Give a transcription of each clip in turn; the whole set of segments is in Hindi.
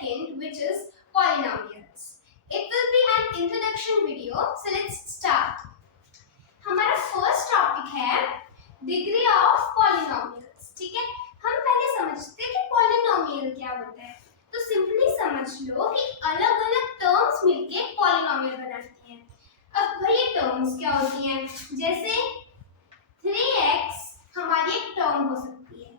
second, which is polynomials. It will be an introduction video, so let's start. हमारा फर्स्ट टॉपिक है डिग्री ऑफ पॉलिनोमियल्स. ठीक है, हम पहले समझते हैं कि पॉलिनोमियल क्या होता है. तो सिंपली समझ लो कि अलग अलग टर्म्स मिलके पॉलिनोमियल बनाते हैं. अब भाई ये टर्म्स क्या होती हैं, जैसे 3x हमारी एक टर्म हो सकती है,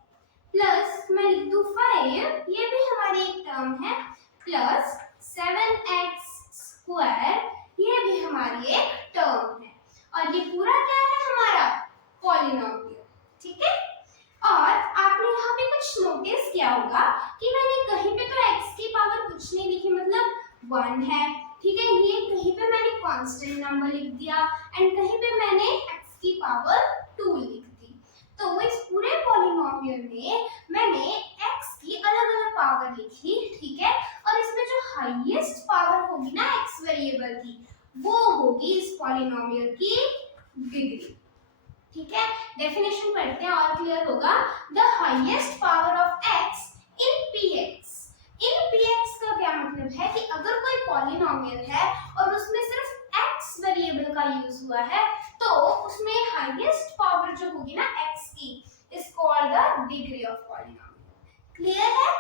प्लस मैं लिख दूं 5, ये भी हमारी एक टर्म है, प्लस 7x स्क्वायर ये भी हमारी एक टर्म है, और ये पूरा क्या है हमारा पॉलिनोमियल. ठीक है, और आपने यहाँ पे कुछ नोटिस किया होगा कि मैंने कहीं पे तो x की पावर कुछ नहीं लिखी, मतलब 1 है. ठीक है, ये कहीं पे मैंने कांस्टेंट नंबर लिख दिया एंड कहीं पे मैंने x की पावर 2 लिख दी. तो इस पूरे पॉलिनोमियल में मैंने x की अलग अलग पावर लिखी. ठीक है, और इसमें जो हाईएस्ट पावर होगी ना x वेरिएबल की, वो होगी इस पॉलिनोमियल की डिग्री. ठीक है, डेफिनेशन पढ़ते हैं और क्लियर होगा. The highest power of x in px. In px का क्या मतलब है कि अगर कोई पॉलिनोमियल है और उसमें सिर्फ x वेरिएबल का यूज हुआ है, तो उसमें हाईएस्ट पावर जो होगी ना x की is called the degree of polynomial. Clear है?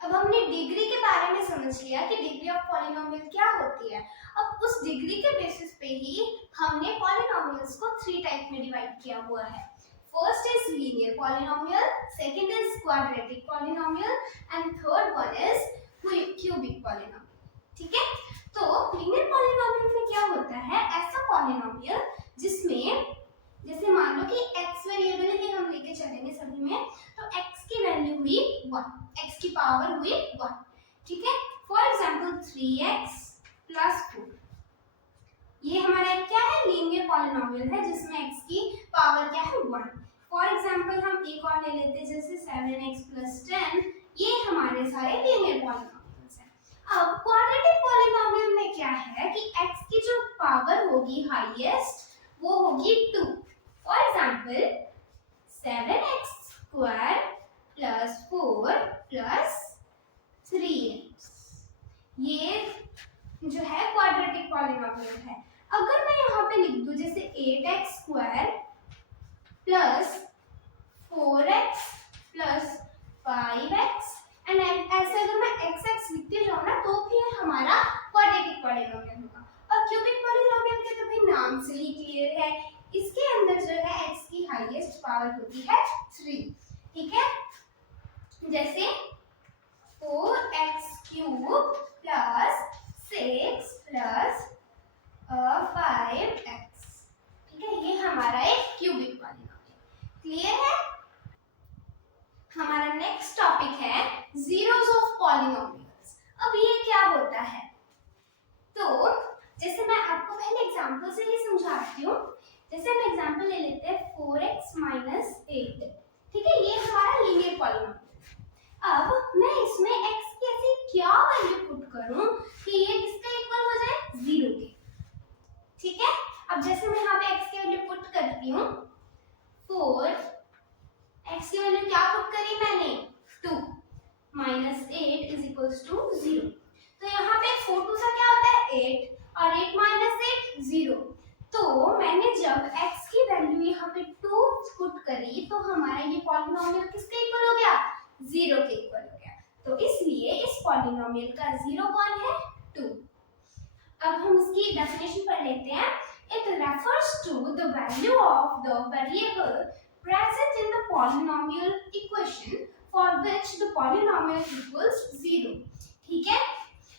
अब हमने डिग्री के बारे में समझ लिया कि डिग्री ऑफ पॉलिनोमियल क्या होती है. अब उस डिग्री के बेसिस पे ही हमने पॉलिनोमियल्स को 3 टाइप में डिवाइड किया हुआ है. First is linear polynomial, second is quadratic polynomial and third one is cubic polynomial. ठीक है, तो लीनियर पॉलिनोमियल में क्या होता है, ऐसा पॉलिनोमियल जिसमें जैसे मान लो कि x वेरिएबल ही हम लेके चलेंगे सभी में, तो x की वैल्यू हुई 1, x की पावर हुई 1. ठीक है, फॉर एग्जांपल 3x प्लस 4, ये हमारा क्या है, लीनियर पॉलिनोमियल है जिसमें x की पावर क्या है 1. फॉर एग्जांपल हम एक और ले लेते हैं, जैसे 7x प्लस 10, ये हमारे सारे लीनियर पॉलिनोमियल्स हैं. अब क्वाड्रेटिक पॉलिनोमियल में क्या है कि x की जो पावर होगी हाईएस्ट वो होगी 2. For example 7x square plus 4 plus 3x, ये जो है क्वाड्रेटिक पॉलिनोमियल है. अगर मैं यहाँ पे लिख दूं जैसे 8x square plus 4x plus 5x and ऐसे अगर मैं x लिखते जाऊँ ना, तो भी हमारा क्वाड्रेटिक पॉलिनोमियल होगा. और क्यूबिक पॉलिनोमियल के तो भी नाम से ही क्लियर है, इसके अंदर जो है x की हाईएस्ट पावर होती है 3. ठीक है, जैसे 4x cube plus 6 plus 5x. ठीक है, ये हमारा एक क्यूबिक पॉलिनोमियल. क्लियर है? हमारा नेक्स्ट टॉपिक है जीरोस ऑफ पॉलिनोमियल्स. अब ये क्या होता है, तो जैसे मैं आपको पहले एग्जांपल से ही समझाती हूँ. जैसे हम एग्जांपल ले लेते हैं 4x minus 8. ठीक है, ये हमारा लीनियर पॉलिनोमियल. अब मैं इसमें x की ऐसी क्या वैल्यू पुट करूं कि ये किसके इक्वल हो जाए, 0 के. ठीक है, अब जैसे मैं यहाँ पे x की वैल्यू पुट करती हूँ, 4 x की वैल्यू क्या पुट करी मैंने, 2 minus 8 is equals to 0. तो यहाँ पे 4 2 सा क्या होता है 8, और 8 minus 8 0. तो मैंने जब x की वैल्यू यहाँ पे 2 पुट करी, तो हमारा ये पॉलिनोमियल किसके इक्वल हो गया, 0 के इक्वल हो गया. तो इसलिए इस पॉलिनोमियल का 0 कौन है, 2. अब हम इसकी डेफिनेशन पढ़ लेते हैं. It refers to the value of the variable present in the polynomial equation for which the polynomial equals 0. ठीक है,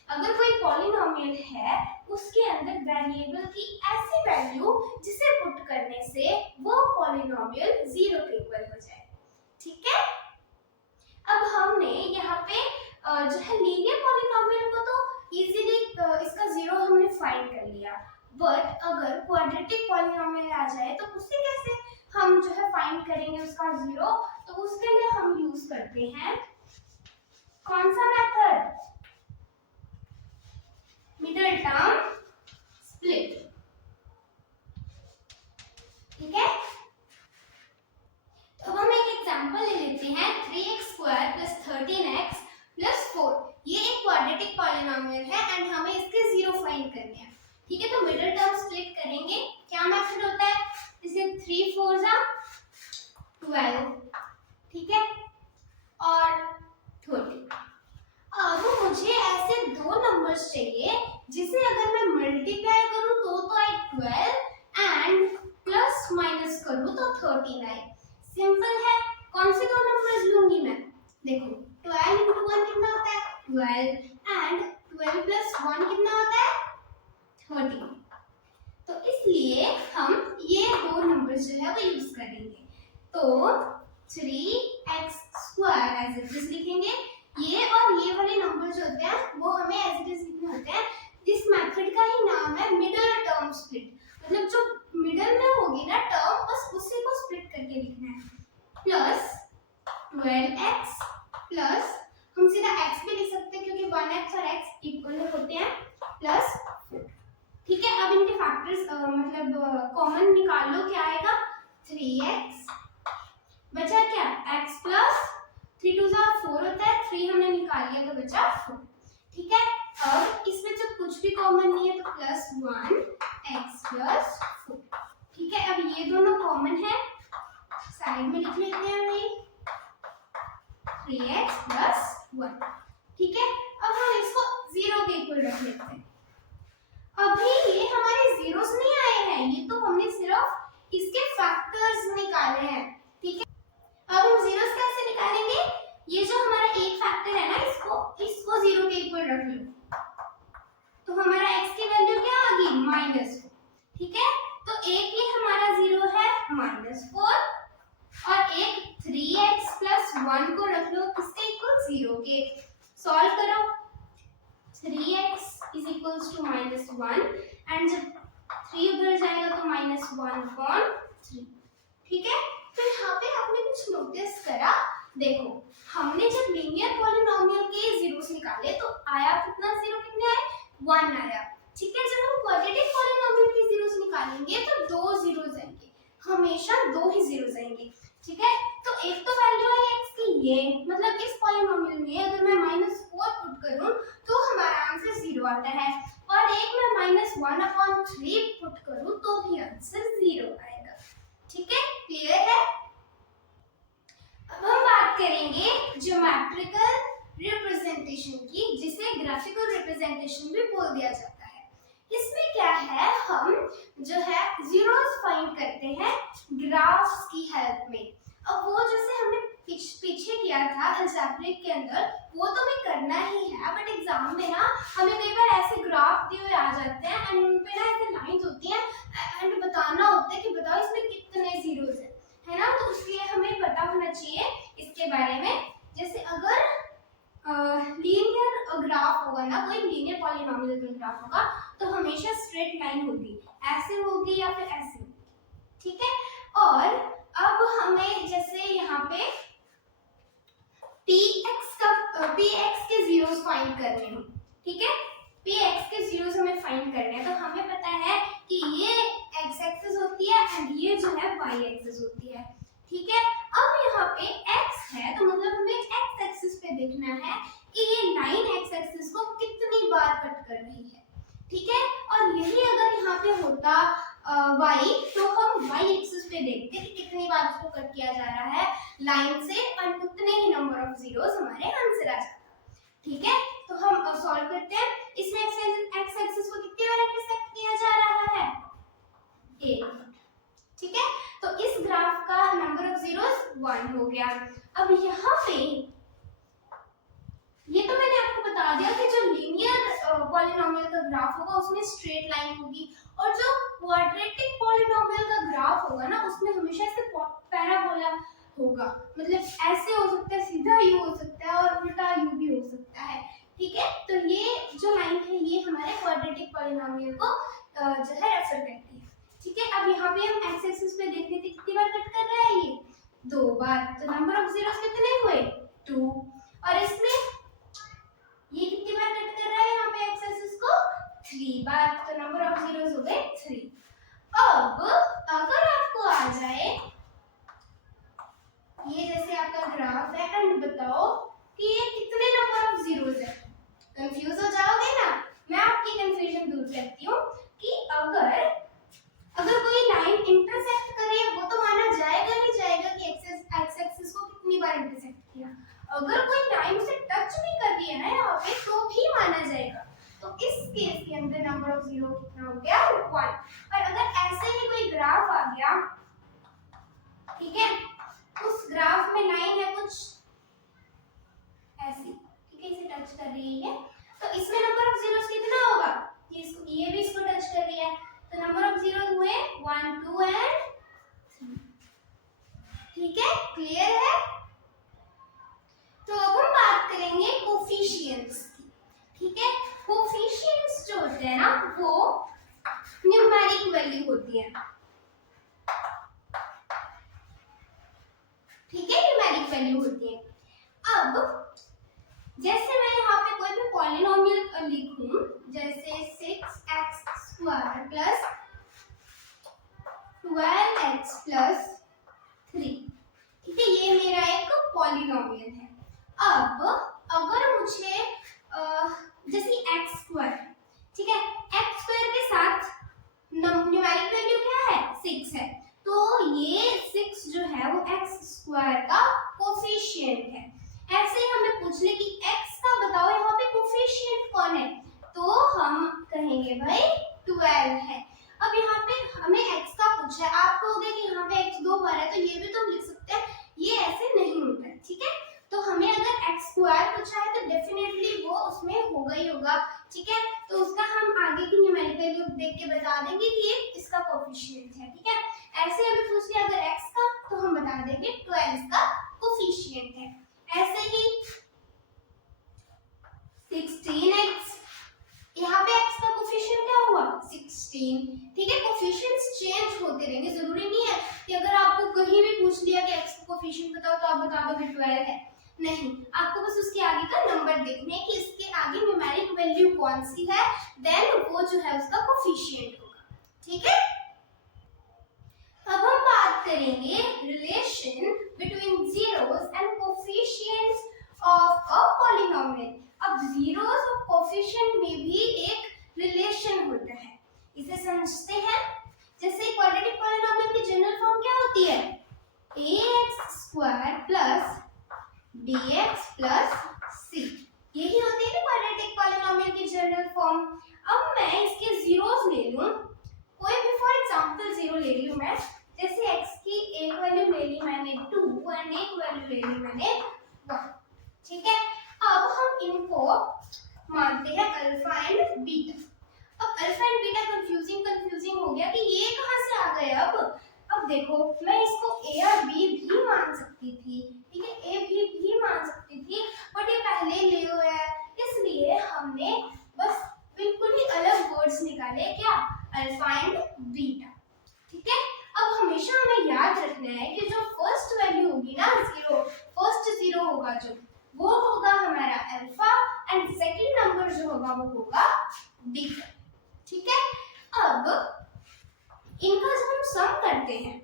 अगर कोई पॉलिनोमियल है उसके अंदर वेरिएबल की ऐसी वैल्यू जिसे पुट करने से वो पॉलिनोमियल 0 के इक्वल हो जाए. ठीक है, अब हमने यहाँ पे जो है लीनियर पॉलिनोमियल को तो इजीली इसका 0 हमने फाइंड कर लिया, बट अगर क्वाड्रेटिक पॉलिनोमियल आ जाए तो उसे कैसे हम जो है फाइंड करेंगे उसका 0. तो उसके लिए हम यूज करते हैं कौन सा मेथड, मिडिल टर्म स्प्लिट. ठीक है, तो हम एक एग्जांपल ले लेते हैं 3x स्क्वायर प्लस 13x 12, ठीक है, और 30। अब मुझे ऐसे दो नंबर्स चाहिए जिसे अगर मैं मल्टीप्लाई करूं तो आए 12 एंड प्लस माइनस करूं तो 13 आए। सिंपल है। कौन से दो नंबर्स लूंगी मैं? देखो 12 into 1 कितना होता है? 12 एंड 12 plus 1 कितना होता है? 13। तो इसलिए हम ये दो नंबर्स जो है वो यूज करेंगे। तो 3x square as it is लिखेंगे। ये और ये वाले नंबर जो होते हैं वो हमें एज इट इज लिखने होते हैं। इस मेथड का ही नाम है मिडल टर्म स्प्लिट, मतलब जो मिडल में होगी ना टर्म बस उसी को स्प्लिट करके लिखना है। प्लस 12x प्लस हम सीधा x भी लिख सकते हैं क्योंकि 1x और x इक्वल होते हैं, प्लस 4। ठीक है, अब इनके फैक्टर्स मतलब कॉमन निकाल लो। क्या आएगा? 3x बचा क्या? x प्लस 3 2 4 होता है, 3 हमने निकाल लिया तो बचा 4। ठीक है, अब इसमें जब कुछ भी कॉमन नहीं है तो प्लस 1x प्लस 4। ठीक है, अब ये दोनों कॉमन है, साइड में लिख लेते हैं वही 3x प्लस 1। ठीक है, अब हम इसको 0 के इक्वल रख लेते हैं। अभी ये हमारे जीरोस नहीं आए हैं, ये तो हमने सिर्फ इसके फैक्टर्स निकाले हैं। ठीक है, अब हम जीरोस कैसे निकालेंगे? ये जो हमारा एक फैक्टर है ना, इसको 0 के इक्वल रख लो तो हमारा x की वैल्यू क्या आ गई? -4। ठीक है, तो एक ये हमारा 0 है -4 और एक 3x प्लस 1 को रख लो किसके इक्वल? 0 के। सॉल्व करो, 3x is equals to -1 and जब 3 उधर जाएगा तो -1/3। ठीक है, तो यहाँ पे आपने कुछ नोटिस करा? देखो हमने जब लीनियर पॉलिनोमियल के जीरोस निकाले तो आया कितना? 0 कितने आए? 1 आया। ठीक है, जब हम क्वाड्रेटिक पॉलिनोमियल के जीरोस निकालेंगे तो 2 जीरोस आएंगे, हमेशा 2 ही जीरोस आएंगे। ठीक है, तो एक तो वैल्यू आई x की, ये मतलब इस पॉलिनोमियल में अगर मैं -4 पुट करूं तो हमारा आंसर 0 आता है, और एक मैं -1/3 पुट करूं तो भी आंसर 0 आएगा। ठीक है, क्लियर है? अब हम बात करेंगे ज्योमेट्रिकल रिप्रेजेंटेशन की, जिसे ग्राफिकल रिप्रेजेंटेशन भी बोल दिया जाता है। इसमें क्या है, हम जो है जीरोस फाइंड करते हैं ग्राफ्स की हेल्प में। अब वो जैसे हमने पीछे किया था अलजेब्रिक के अंदर, वो तो हमें करना ही है, बट एग्जाम में ना हमें कई बार ऐसे ग्राफ दिए हुए आ जाते हैं एंड उन पे ना ऐसे लाइंस होती हैं एंड बताना होता है कि बताओ इसमें कितने जीरोस हैं, है ना। तो इसलिए हमें पता होना चाहिए इसके बारे में। जैसे अगर लीनियर ग्राफ होगा ना, कोई लीनियर पॉलिनोमियल का ग्राफ होगा तो हमेशा स्ट्रेट लाइन होगी, ऐसे होगी या फिर ऐसे होगी। ठीक है, और अब हमें जैसे यहाँ पे px के जीरोस फाइंड करने हैं। ठीक है, px के जीरोस हमें फाइंड करने हैं, तो हमें पता है कि ये x एक्सिस होती है एंड ये जो है y एक्सिस होती है। ठीक है, अब यहाँ पे x है तो मतलब हमें x एक्सिस पे देखना है कि ये लाइन x एक्सिस को कितनी बार कट कर रही है। ठीक है, और यही अगर यहाँ पे होता y, तो हम y एक्सिस पे देखते कि कितनी बार उसको कट किया जा रहा है लाइन से, और उतने ही नंबर ऑफ जीरोस हमारे आंसर आ जाता। ठीक है, तो हम सॉल्व करते हैं। इसमें x एक्सिस को कितनी बार इंटरसेक्ट किया जा रहा है? 1। ठीक है, तो इस ग्राफ का नंबर ऑफ जीरोस 1 हो गया। अब यहाँ पे ये तो मैंने आपको बता दिया कि जो लीनियर पॉलिनोमियल का ग्राफ होगा उसमें स्ट्रेट लाइन होगी, और जो क्वाड्रेटिक पॉलिनोमियल का ग्राफ होगा ना उसमें हमेशा से पैराबोला होगा, मतलब ऐसे हो सकता है, सीधा यू हो सकता है और उल्टा यू भी हो सकता है। ठीक है, तो ये जो लाइन है ये हमारे क्वाड्रेटिक पॉलिनोमियल को जो है रेफर करती है। ठीक है, अब यहाँ पे हम एक्स एक्सिस पे देख लेते कितनी बार कट कर रहा है, ये 2 बार, तो नंबर ऑफ जीरोस कितने हुए? 2। और इसमें ये कितनी बार कट कर रहा है यहाँ पे एक्स एक्सिस को? 3 बार, तो नंबर ऑफ जीरोस हो गए 3। अब अगर आपको आ जाए ये जैसे आपका ग्राफ है एंड बताओ कि ये कितने नंबर ऑफ जीरोस है, कंफ्यूज हो जाओगे ना। मैं आपकी कंफ्यूजन दूर करती हूँ कि अगर कोई लाइन इंटरसेक्ट करे वो तो माना जाएगा ही जाएगा कि एक्सिस ठीक है, उस ग्राफ में लाइन है कुछ ऐसी, ठीक है, इसे टच कर रही है, तो इसमें नंबर ऑफ जीरोस कितना होगा, ये भी इसको टच कर रही है, तो नंबर ऑफ जीरो हुए 1 2 एंड 3। ठीक है, क्लियर है। तो अब हम बात करेंगे कोफिशिएंट्स की। ठीक है, कोफिशिएंट्स जो होते हैं ना वो न्यूमेरिक वैल्यू होती है। ठीक है, न्यूमेरिक वैल्यू होती है। अब जैसे मैं यहाँ पे कोई भी पॉलिनोमियल लिखूं, जैसे 6x² प्लस 12x प्लस 3, ठीक है, ये मेरा एक पॉलिनोमियल है। अब अगर मुझे जैसे x², ठीक है, x² के साथ न्यूमेरिक वैल्यू क्या है 6 है, तो ये 6 जो है वो x² का कोफिशिएंट है। ऐसे ही हमें पूछ ले कि x का बताओ यहाँ पे कोफिशिएंट कौन है, तो हम कहेंगे भाई 12 है। अब यहाँ पे हमें x का पूछा है, आप कहोगे कि यहाँ पे x 2 बार है तो ये भी तो हम लिख सकते हैं, ये ऐसे नहीं होता है। ठीक है, तो हमें अगर x² पूछा है तो डेफिनेटली वो उसमें होगा ही होगा। ठीक है, तो उसका हम आगे की न्यूमेरिक वैल्यू देख के बता देंगे कि ये इसका कोफिशिएंट है। ठीक है, ऐसे हमें पूछ लिया अगर x का, तो हम बता देंगे 12 इसका कोफिशिएंट है। ऐसे ही 16x, यहाँ पे x का कोफिशिएंट क्या हुआ 16। ठीक है, कोफिशिएंट्स चेंज होते रहेंगे, जरूरी नहीं है कि अगर आपको कहीं भी पूछ लिया कि x का कोफिशिएंट बताओ तो आप बता दोगे 12 है, नहीं, आपको बस उसके आगे का नंबर देखना है कि इसके आगे न्यूमेरिक वैल्यू कौन सी है, देन वो जो है उसका कोफिशिएंट होगा। ठीक है, अब हम बात करेंगे relation between zeros and coefficients of a polynomial. अब जीरोस और कोफिशिएंट में भी एक रिलेशन होता है, इसे समझते हैं। जैसे क्वाड्रेटिक पॉलिनोमियल की जनरल फॉर्म क्या होती है, ax² plus bx plus c, यही होती है ना क्वाड्रेटिक पॉलिनोमियल की जनरल फॉर्म। अब मैं इसके जीरोस ले लूं, कोई भी फॉर एग्जांपल जीरो ले रही हूं मैं, जैसे x की एक वैल्यू ले ली मैंने 2 एंड एक वैल्यू ले ली मैंने 1। ठीक है, अब हम इनको मानते हैं अल्फा एंड बीटा। अब अल्फा एंड बीटा कंफ्यूजिंग हो गया कि ये कहां से आ गए। अब देखो, मैं इसको a और b भी मान सकती थी, ठीक है, a भी मान सकती थी, बट ये पहले ले हुआ है, इसलिए हमने बस बिल्कुल ही अलग वर्ड्स निकाले, क्या, अल्फा एंड बीटा। ठीक है, अब हमेशा हमें याद रखना है कि जो फर्स्ट वैल्यू होगी ना फर्स्ट जीरो होगा जो, वो होगा हमारा अल्फा एंड सेकंड नंबर जो होगा वो होगा बीटा। ठीक है, अब इनका जब हम सम करते हैं,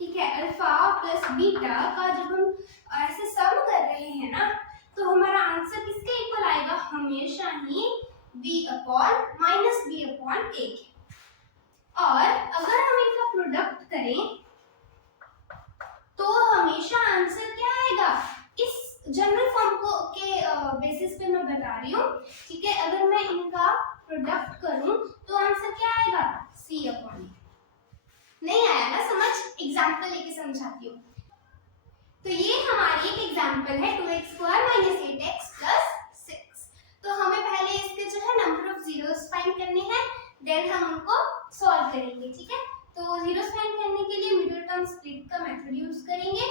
ठीक है, अल्फा प्लस बीटा का जब हम ऐसे सम कर रहे हैं ना, तो हमारा आंसर किसके इक्वल आएगा, हमेशा ही b upon minus b upon a। और अगर हम इनका प्रोडक्ट करें तो हमेशा आंसर क्या आएगा, इस जनरल फॉर्म को के बेसिस पे मैं बता रही हूँ। ठीक है, अगर मैं इनका प्रोडक्ट करूं तो आंसर क्या आएगा, c अपॉन a। नहीं आया ना समझ, एग्जांपल लेके समझाती हूँ। तो ये हमारी एक एग्जांपल है 2x² - 8x + 6। तो हमें पहले इसके जो है नंबर ऑफ जीरोस फाइंड करने हैं, देन हम उनको सॉल्व करेंगे। ठीक है, तो जीरोस फाइंड करने के लिए मिडिल टर्म स्प्लिट का मेथड यूज करेंगे।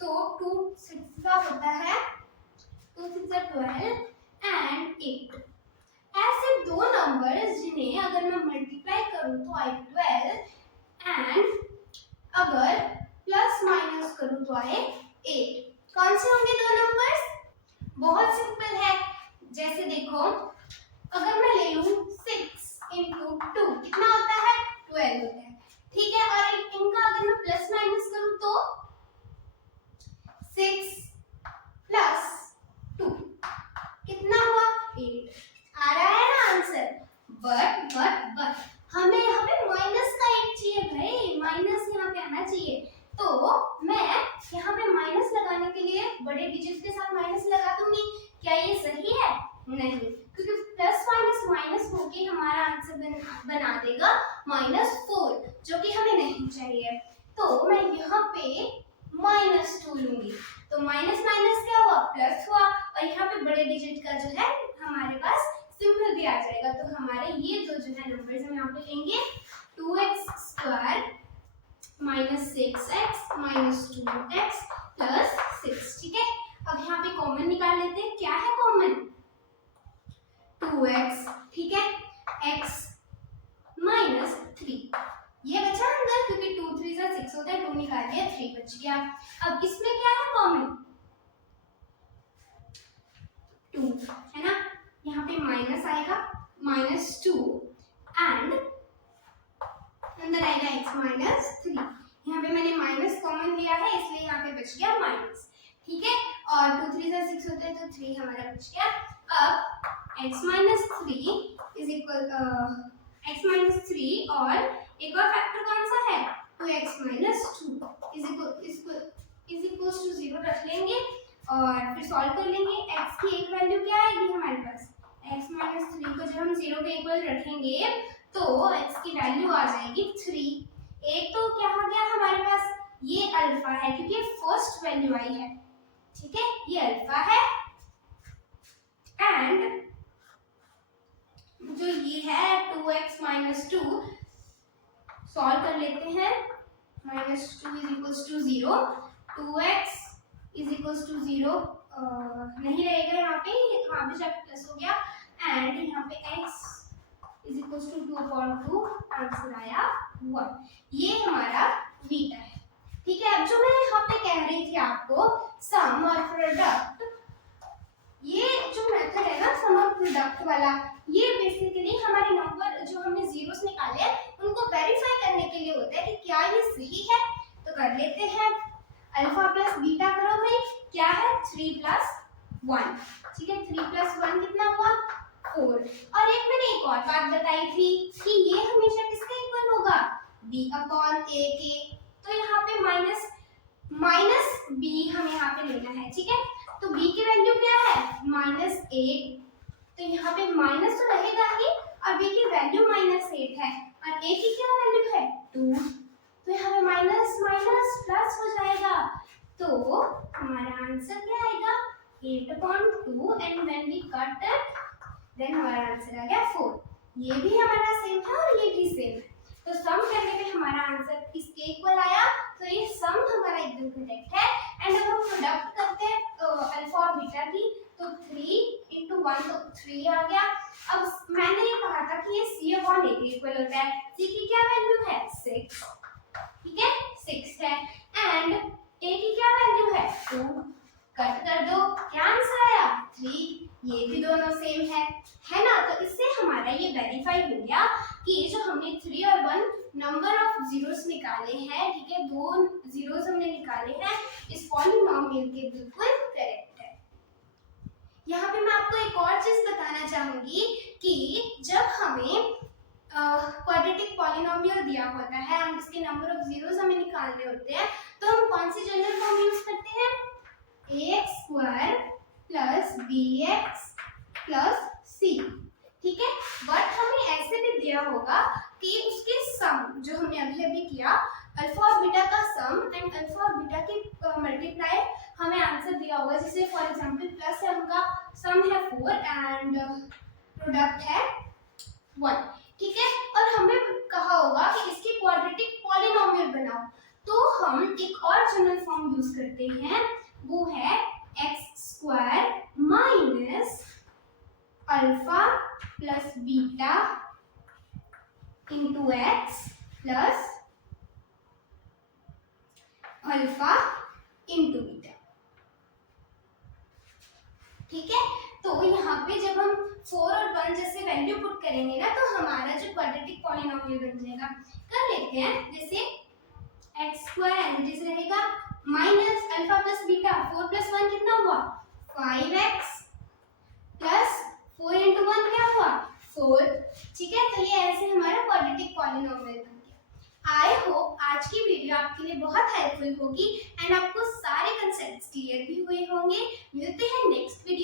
तो 2 6 का होता है 2 6 12 एंड 8। ऐसे दो नंबर्स जिन्हें अगर मैं मल्टीप्लाई करूं तो आए 12 एंड अगर प्लस माइनस करूं तो आए 8। कौन से होंगे दो नंबर्स, बहुत सिंपल है। जैसे देखो, अगर मैं ले लूं 6 into 2 कितना होता है 12 होता है। ठीक है, और इनका अगर मैं प्लस माइनस करूं तो 6 + 2 कितना हुआ 8। आ रहा है ना आंसर, बट हमें यहाँ पे माइनस का 8 चाहिए भाई, माइनस यहाँ पे आना चाहिए। तो मैं यहाँ पे माइनस लगाने के लिए बड़े डिजिट के साथ माइनस लगा दूंगी, क्या ये सही है, नहीं, क्योंकि प्लस माइनस माइनस होके हमारा आंसर बना देगा -4, जो कि हमें नहीं चाहिए। तो मैं यहाँ पे -2 लूंगी तो माइनस माइनस क्या हुआ, प्लस हुआ, और यहाँ पे बड़े डिजिट का जो है हमारे पास सिंबल भी आ जाएगा। तो हमारे ये दो जो है नंबर्स हम यहाँ पे लेंगे 2x² -6x -2x प्लस 6। ठीक है, अब यहाँ पे कॉमन निकाल लेते हैं। क्या है कॉमन, 2x। ठीक है, x -3 ये बचा अंदर, क्योंकि 2 3 से 6 होता है, 2 निकाल दिया 3 बच गया। अब इसमें क्या है कॉमन, 2 है ना, यहाँ पे माइनस आएगा -2 एंड अंदर आएगा x -3। यहाँ पे मैंने माइनस कॉमन लिया है इसलिए यहाँ पे बच गया माइनस। ठीक है, और 2 3 से 6 होता है तो 3 हमारा बच गया। अब x -3 और एक और फैक्टर कौन सा है, 2x -2 इज इक्वल्स टू 0 रख लेंगे और फिर सॉल्व कर लेंगे। x की एक वैल्यू क्या आएगी हमारे पास, x -3 को जब हम 0 के इक्वल रखेंगे तो x की वैल्यू आ जाएगी 3। एक तो क्या आ गया हमारे पास, ये अल्फा है क्योंकि फर्स्ट वैल्यू आई है। ठीक है, ये अल्फा है एंड जो ये है 2x -2 सॉल्व कर लेते हैं। -2 = 0, 2x = 0 नहीं रहेगा यहाँ पे जाके प्लस हो गया एंड यहाँ पे x = 2/2 आंसर आया 1। ये हमारा बीटा है। ठीक है, अब जो मैं यहाँ पे कह रही थी आपको सम और प्रोडक्ट, ये जो मेथड है ना सम और प्रोडक्ट वाला, ये बेसिकली हमारे नंबर जो हमने जीरोस निकाले उनको वेरीफाई करने के लिए होता है कि क्या ये सही है। तो कर लेते हैं, अल्फा प्लस बीटा करो भाई, क्या है 3 + 1। ठीक है, 3 + 1 कितना हुआ 4। और मैंने एक और बात बताई थी कि ये हमेशा किसके इक्वल होगा, b/a के। तो यहाँ पे माइनस b हमें यहाँ पे लेना है। ठीक है, तो b की वैल्यू क्या है -8, तो यहाँ पे माइनस तो रहेगा ही और b की वैल्यू -8 है और a की क्या वैल्यू है 2, तो यहाँ पे माइनस माइनस प्लस हो जाएगा। तो हमारा आंसर क्या आएगा 8/2 and when we cut it then हमारा आंसर आ गया 4। ये भी हमारा सेम है और ये भी सेम है, तो सम करने पे हमारा आंसर किसके इक्वल आया, तो ये सम हमारा एकदम करेक्ट है। एंड अब हम प्रोडक्ट करते हैं अल्फा और बीटा की, तो 3 × 1 तो 3 आ गया। अब मैंने ये कहा था कि ये c/a के इक्वल होता है। c की क्या वैल्यू है 6, ठीक है 6 है एंड a की क्या वैल्यू है 2, कट कर दो, क्या आंसर आया 3। ये भी दोनों सेम है ना। तो इससे हमारा ये वेरीफाई हो गया कि जो हमने 3 और 1 नंबर ऑफ जीरोस निकाले हैं, ठीक है 2 जीरोस हमने निकाले हैं, इस पॉलिनोमियल के बिल्कुल करेक्ट है। यहाँ पे मैं आपको एक और चीज बताना चाहूंगी कि जब हमें क्वाड्रेटिक पॉलिनोमियल दिया होता है और उसके नंबर ऑफ जीरोस हमें निकालने होते हैं, तो हम कौन सी जनरल फॉर्म यूज करते हैं, ax² + bx + c। ठीक है, बट हमें ऐसे भी दिया होगा कि उसके सम जो हमने अभी किया अल्फा और बीटा का सम एंड अल्फा और बीटा की मल्टीप्लाई हमें आंसर दिया होगा। जैसे फॉर एग्जांपल प्लस है उनका सम है 4 एंड प्रोडक्ट है 1। ठीक है, और हमें कहा होगा कि इसकी क्वाड्रेटिक पॉलिनोमियल बनाओ, तो हम एक और जनरल फॉर्म यूज करते हैं, वो है x² - alpha + beta × x + alpha × beta. ठीक है, तो यहाँ पे जब हम 4 और 1 जैसे वैल्यू पुट करेंगे ना, तो हमारा जो क्वाड्रेटिक पॉलिनोमियल बन जाएगा। कर लेते हैं, जैसे x² एज इट रहेगा -अल्फा + बीटा, 4 + 1 कितना हुआ 5x + 4 × 1 क्या हुआ 4। ठीक है, तो ये ऐसे हमारा क्वाड्रेटिक पॉलिनोमियल बन गया। आई होप आज की वीडियो आपके लिए बहुत हेल्पफुल होगी एंड आपको सारे कंसेप्ट्स क्लियर भी हुए होंगे। मिलते हैं नेक्स्ट वीडियो